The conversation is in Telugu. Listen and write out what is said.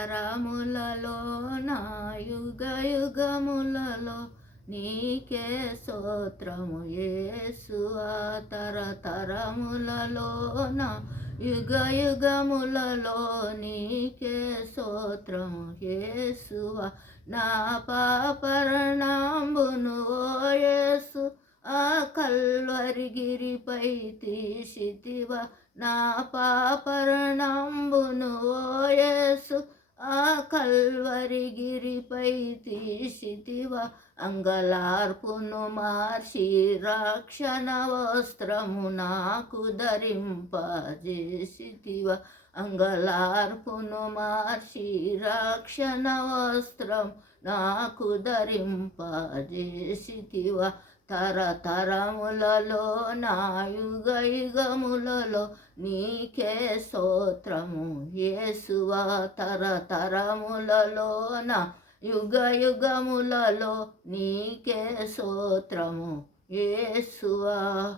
తరతరములలో నా యుగ యుగములలో నీకే స్తోత్రము యేసువా. తరతరములలో నా యుగ యుగములలో నీకే స్తోత్రము యేసువా. నా పాపరణంబును ఓ యేసు ఆ కల్వరిగిరిపై తీసితివా. నా పాపరణంబును ఓ యేసు ఆ కల్వరిగిరిపై తీసితివా. అంగలార్పును మార్చి రక్షణ వస్త్రము నాకు ధరింపజేసితివా. అంగలార్పును మార్చి రక్షణ వస్త్రం నాకు ధరింపజేసితివా. తరతరములలో నా యుగ యుగములలో నీకే స్తోత్రము యేసువా. తరతరములలో నా యుగ యుగములలో నీకే స్తోత్రము యేసువా.